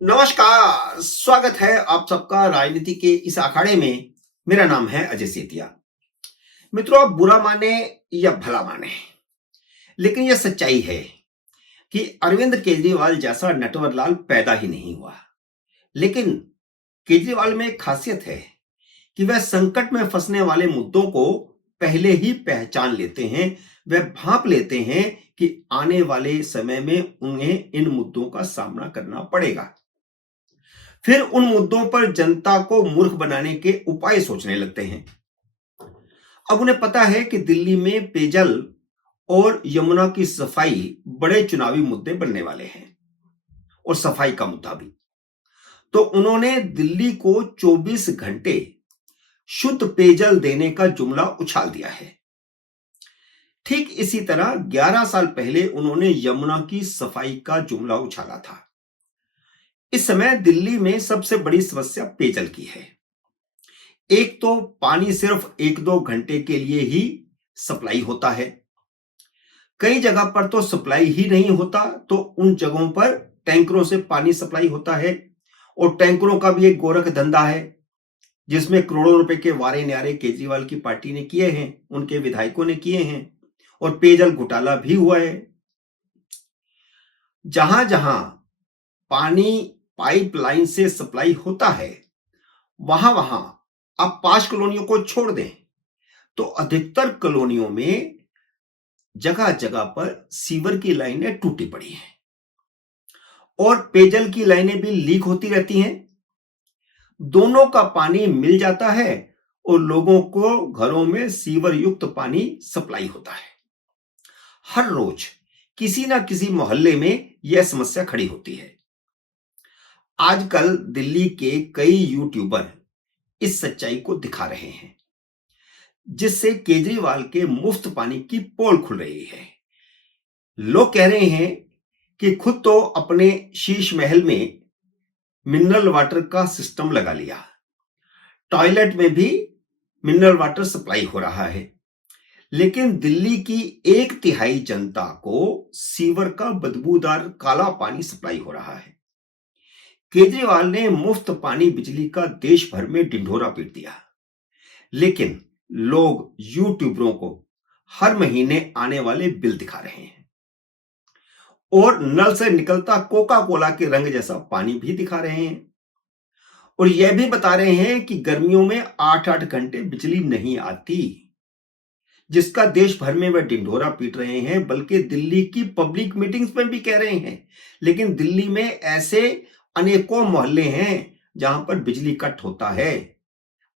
नमस्कार, स्वागत है आप सबका राजनीति के इस अखाड़े में। मेरा नाम है अजय सेतिया। मित्रों, आप बुरा माने या भला माने, लेकिन यह सच्चाई है कि अरविंद केजरीवाल जैसा नटवरलाल पैदा ही नहीं हुआ। लेकिन केजरीवाल में एक खासियत है कि वह संकट में फंसने वाले मुद्दों को पहले ही पहचान लेते हैं। वह भांप लेते हैं कि आने वाले समय में उन्हें इन मुद्दों का सामना करना पड़ेगा। फिर उन मुद्दों पर जनता को मूर्ख बनाने के उपाय सोचने लगते हैं। अब उन्हें पता है कि दिल्ली में पेयजल और यमुना की सफाई बड़े चुनावी मुद्दे बनने वाले हैं, और सफाई का मुद्दा भी। तो उन्होंने दिल्ली को 24 घंटे शुद्ध पेयजल देने का जुमला उछाल दिया है। ठीक इसी तरह 11 साल पहले उन्होंने यमुना की सफाई का जुमला उछाला था। इस समय दिल्ली में सबसे बड़ी समस्या पेयजल की है। एक तो पानी सिर्फ 1-2 घंटे के लिए ही सप्लाई होता है। कई जगह पर तो सप्लाई ही नहीं होता, तो उन जगहों पर टैंकरों से पानी सप्लाई होता है। और टैंकरों का भी एक गोरख धंधा है, जिसमें करोड़ों रुपए के वारे न्यारे केजरीवाल की पार्टी ने किए हैं, उनके विधायकों ने किए हैं, और पेयजल घोटाला भी हुआ है। जहां जहां पानी पाइपलाइन से सप्लाई होता है, वहां वहां आप पांच कॉलोनियों को छोड़ दें तो अधिकतर कॉलोनियों में जगह जगह पर सीवर की लाइनें टूटी पड़ी हैं, और पेयजल की लाइनें भी लीक होती रहती हैं। दोनों का पानी मिल जाता है और लोगों को घरों में सीवर युक्त पानी सप्लाई होता है। हर रोज किसी ना किसी मोहल्ले में यह समस्या खड़ी होती है। आजकल दिल्ली के कई यूट्यूबर इस सच्चाई को दिखा रहे हैं, जिससे केजरीवाल के मुफ्त पानी की पोल खुल रही है। लोग कह रहे हैं कि खुद तो अपने शीश महल में मिनरल वाटर का सिस्टम लगा लिया, टॉयलेट में भी मिनरल वाटर सप्लाई हो रहा है, लेकिन दिल्ली की 1/3 जनता को सीवर का बदबूदार काला पानी सप्लाई हो रहा है। केजरीवाल ने मुफ्त पानी बिजली का देश भर में ढिंढोरा पीट दिया, लेकिन लोग यूट्यूबरों को हर महीने आने वाले बिल दिखा रहे हैं, और नल से निकलता कोका कोला के रंग जैसा पानी भी दिखा रहे हैं, और यह भी बता रहे हैं कि गर्मियों में 8-8 घंटे बिजली नहीं आती, जिसका देश भर में वह ढिंढोरा पीट रहे हैं, बल्कि दिल्ली की पब्लिक मीटिंग्स में भी कह रहे हैं। लेकिन दिल्ली में ऐसे अनेकों मोहल्ले हैं जहां पर बिजली कट होता है।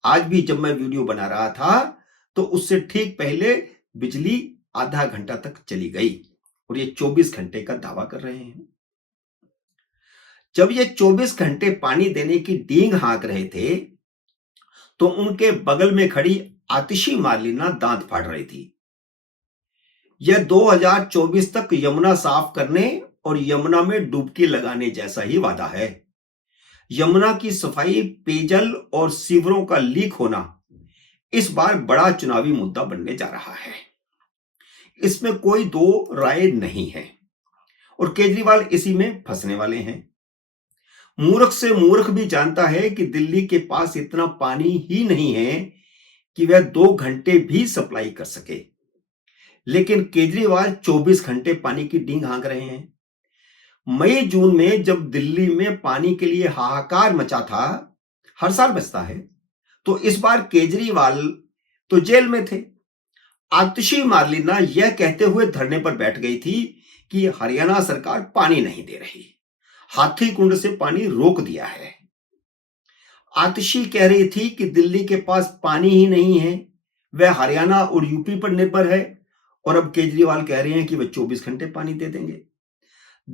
आज भी जब मैं वीडियो बना रहा था, तो उससे ठीक पहले बिजली आधा घंटा तक चली गई, और ये 24 घंटे का दावा कर रहे हैं। जब ये 24 घंटे पानी देने की डींग हाँक रहे थे, तो उनके बगल में खड़ी आतिशी मार्लिना दांत फाड़ रही थी। यह 2024 तक यमुना साफ करने और यमुना में डुबकी लगाने जैसा ही वादा है। यमुना की सफाई, पेयजल और सीवरों का लीक होना इस बार बड़ा चुनावी मुद्दा बनने जा रहा है। इसमें कोई दो राय नहीं है, और केजरीवाल इसी में फंसने वाले हैं। मूर्ख से मूर्ख भी जानता है कि दिल्ली के पास इतना पानी ही नहीं है कि वह 2 घंटे भी सप्लाई कर सके, लेकिन केजरीवाल 24 घंटे पानी की डींग हाँक रहे हैं। मई जून में जब दिल्ली में पानी के लिए हाहाकार मचा था, हर साल बचता है, तो इस बार केजरीवाल तो जेल में थे। आतिशी मार्लिना यह कहते हुए धरने पर बैठ गई थी कि हरियाणा सरकार पानी नहीं दे रही, हाथी कुंड से पानी रोक दिया है। आतिशी कह रही थी कि दिल्ली के पास पानी ही नहीं है, वह हरियाणा और यूपी पर निर्भर है, और अब केजरीवाल कह रहे हैं कि वह 24 घंटे पानी दे देंगे।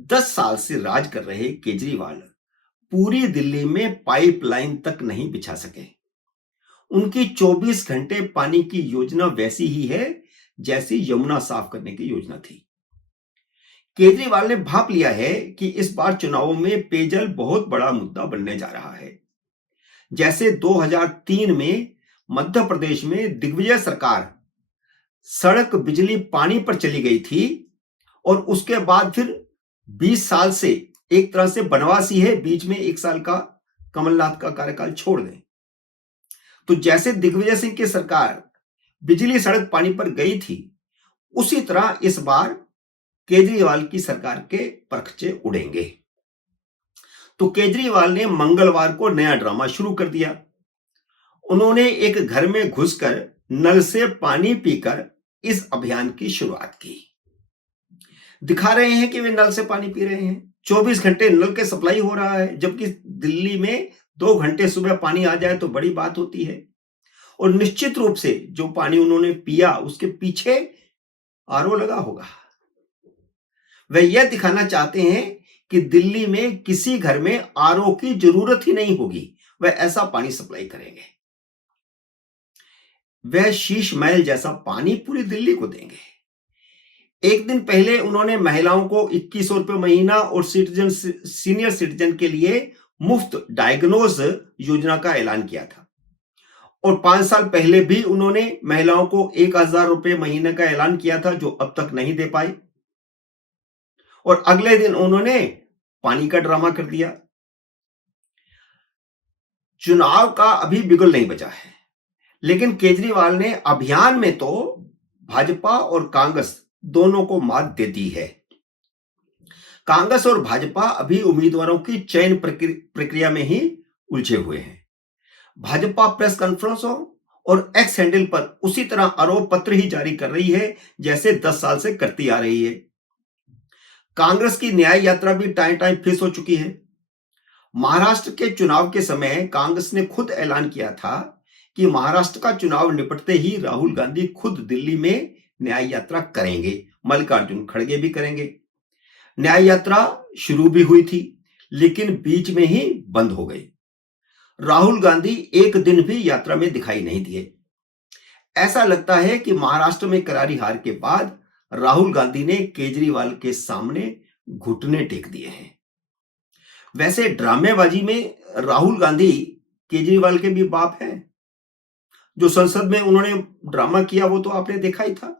10 साल से राज कर रहे केजरीवाल पूरी दिल्ली में पाइपलाइन तक नहीं बिछा सके। उनकी 24 घंटे पानी की योजना वैसी ही है जैसी यमुना साफ करने की योजना थी। केजरीवाल ने भाप लिया है कि इस बार चुनावों में पेयजल बहुत बड़ा मुद्दा बनने जा रहा है। जैसे 2003 में मध्य प्रदेश में दिग्विजय सरकार सड़क, बिजली, पानी पर चली गई थी, और उसके बाद फिर 20 साल से एक तरह से बनवासी है, बीच में 1 साल का कमलनाथ का कार्यकाल छोड़ दें। तो जैसे दिग्विजय सिंह की सरकार बिजली सड़क पानी पर गई थी, उसी तरह इस बार केजरीवाल की सरकार के परखचे उड़ेंगे। तो केजरीवाल ने मंगलवार को नया ड्रामा शुरू कर दिया। उन्होंने एक घर में घुसकर नल से पानी पीकर इस अभियान की शुरुआत की। दिखा रहे हैं कि वे नल से पानी पी रहे हैं, 24 घंटे नल के सप्लाई हो रहा है, जबकि दिल्ली में 2 घंटे सुबह पानी आ जाए तो बड़ी बात होती है। और निश्चित रूप से जो पानी उन्होंने पिया उसके पीछे आरओ लगा होगा। वे यह दिखाना चाहते हैं कि दिल्ली में किसी घर में आरओ की जरूरत ही नहीं होगी, वह ऐसा पानी सप्लाई करेंगे। वह शीश महल जैसा पानी पूरी दिल्ली को देंगे। एक दिन पहले उन्होंने महिलाओं को 2100 रुपये महीना और सीनियर सिटीजन के लिए मुफ्त डायग्नोज योजना का ऐलान किया था। और 5 साल पहले भी उन्होंने महिलाओं को 1000 रुपये महीने का ऐलान किया था, जो अब तक नहीं दे पाई। और अगले दिन उन्होंने पानी का ड्रामा कर दिया। चुनाव का अभी बिगुल नहीं बजा है, लेकिन केजरीवाल ने अभियान में तो भाजपा और कांग्रेस दोनों को मात दे दी है। कांग्रेस और भाजपा अभी उम्मीदवारों की चयन प्रक्रिया में ही उलझे हुए हैं। भाजपा प्रेस कॉन्फ्रेंसों और एक्स हैंडल पर उसी तरह आरोप पत्र ही जारी कर रही है जैसे 10 साल से करती आ रही है। कांग्रेस की न्याय यात्रा भी टाइम फिस हो चुकी है। महाराष्ट्र के चुनाव के समय कांग्रेस ने खुद ऐलान किया था कि महाराष्ट्र का चुनाव निपटते ही राहुल गांधी खुद दिल्ली में न्याय यात्रा करेंगे, मल्लिकार्जुन खड़गे भी करेंगे। न्याय यात्रा शुरू भी हुई थी, लेकिन बीच में ही बंद हो गई। राहुल गांधी एक दिन भी यात्रा में दिखाई नहीं दिए। ऐसा लगता है कि महाराष्ट्र में करारी हार के बाद राहुल गांधी ने केजरीवाल के सामने घुटने टेक दिए हैं। वैसे ड्रामेबाजी में राहुल गांधी केजरीवाल के भी बाप हैं। जो संसद में उन्होंने ड्रामा किया वो तो आपने देखा ही था।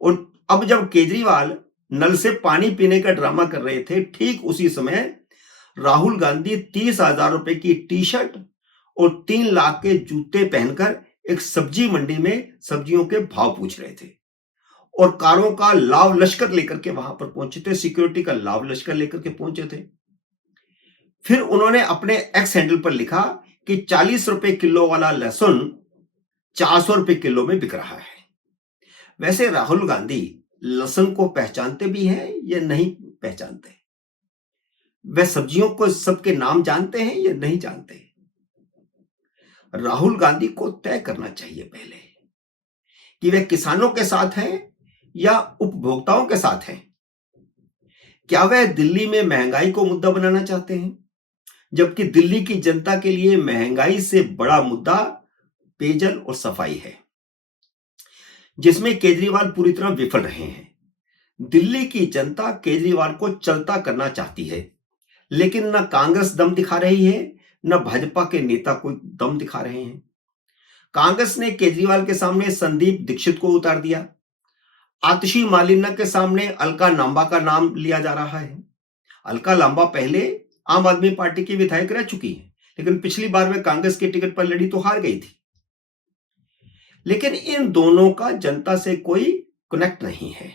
और अब जब केजरीवाल नल से पानी पीने का ड्रामा कर रहे थे, ठीक उसी समय राहुल गांधी 30,000 रुपए की टी शर्ट और 3 लाख के जूते पहनकर एक सब्जी मंडी में सब्जियों के भाव पूछ रहे थे और कारों का लाव लश्कर लेकर के वहां पर पहुंचे थे, सिक्योरिटी का लाव लश्कर लेकर के पहुंचे थे। फिर उन्होंने अपने एक्स हैंडल पर लिखा कि 40 रुपए किलो वाला लहसुन 400 रुपए किलो में बिक रहा है। वैसे राहुल गांधी लहसुन को पहचानते भी हैं या नहीं पहचानते? वह सब्जियों को सबके नाम जानते हैं या नहीं जानते? राहुल गांधी को तय करना चाहिए पहले कि वे किसानों के साथ हैं या उपभोक्ताओं के साथ हैं। क्या वह दिल्ली में महंगाई को मुद्दा बनाना चाहते हैं, जबकि दिल्ली की जनता के लिए महंगाई से बड़ा मुद्दा पेयजल और सफाई है, जिसमें केजरीवाल पूरी तरह विफल रहे हैं। दिल्ली की जनता केजरीवाल को चलता करना चाहती है, लेकिन न कांग्रेस दम दिखा रही है, न भाजपा के नेता कोई दम दिखा रहे हैं। कांग्रेस ने केजरीवाल के सामने संदीप दीक्षित को उतार दिया। आतिशी मालिन्ना के सामने अलका लांबा का नाम लिया जा रहा है। अलका लांबा पहले आम आदमी पार्टी की विधायक रह चुकी है, लेकिन पिछली बार वे कांग्रेस के टिकट पर लड़ी तो हार गई थी। लेकिन इन दोनों का जनता से कोई कनेक्ट नहीं है।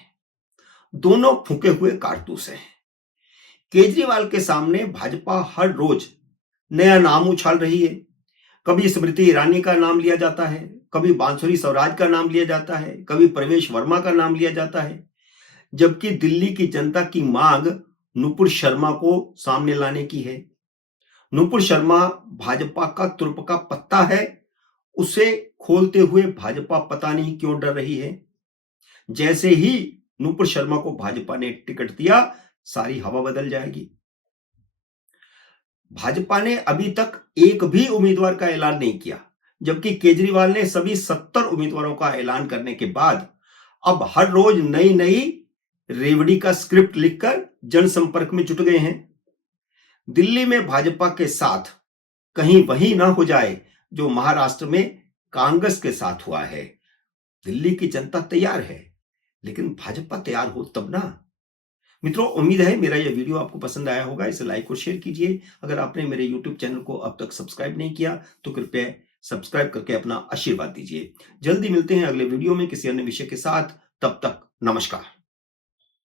दोनों फूके हुए कारतूस हैं। केजरीवाल के सामने भाजपा हर रोज नया नाम उछाल रही है। कभी स्मृति ईरानी का नाम लिया जाता है, कभी बांसुरी स्वराज का नाम लिया जाता है, कभी प्रवेश वर्मा का नाम लिया जाता है, जबकि दिल्ली की जनता की मांग नुपुर शर्मा को सामने लाने की है। नुपुर शर्मा भाजपा का तुर्प का पत्ता है, उसे खोलते हुए भाजपा पता नहीं क्यों डर रही है। जैसे ही नुपुर शर्मा को भाजपा ने टिकट दिया, सारी हवा बदल जाएगी। भाजपा ने अभी तक एक भी उम्मीदवार का ऐलान नहीं किया, जबकि केजरीवाल ने सभी 70 उम्मीदवारों का ऐलान करने के बाद अब हर रोज नई नई रेवड़ी का स्क्रिप्ट लिखकर जनसंपर्क में जुट गए हैं। दिल्ली में भाजपा के साथ कहीं वही ना हो जाए जो महाराष्ट्र में कांग्रेस के साथ हुआ है। दिल्ली की जनता तैयार है, लेकिन भाजपा तैयार हो तब ना। मित्रों, उम्मीद है मेरा यह वीडियो आपको पसंद आया होगा। इसे लाइक और शेयर कीजिए। अगर आपने मेरे यूट्यूब चैनल को अब तक सब्सक्राइब नहीं किया तो कृपया सब्सक्राइब करके अपना आशीर्वाद दीजिए। जल्दी मिलते हैं अगले वीडियो में किसी अन्य विषय के साथ। तब तक नमस्कार।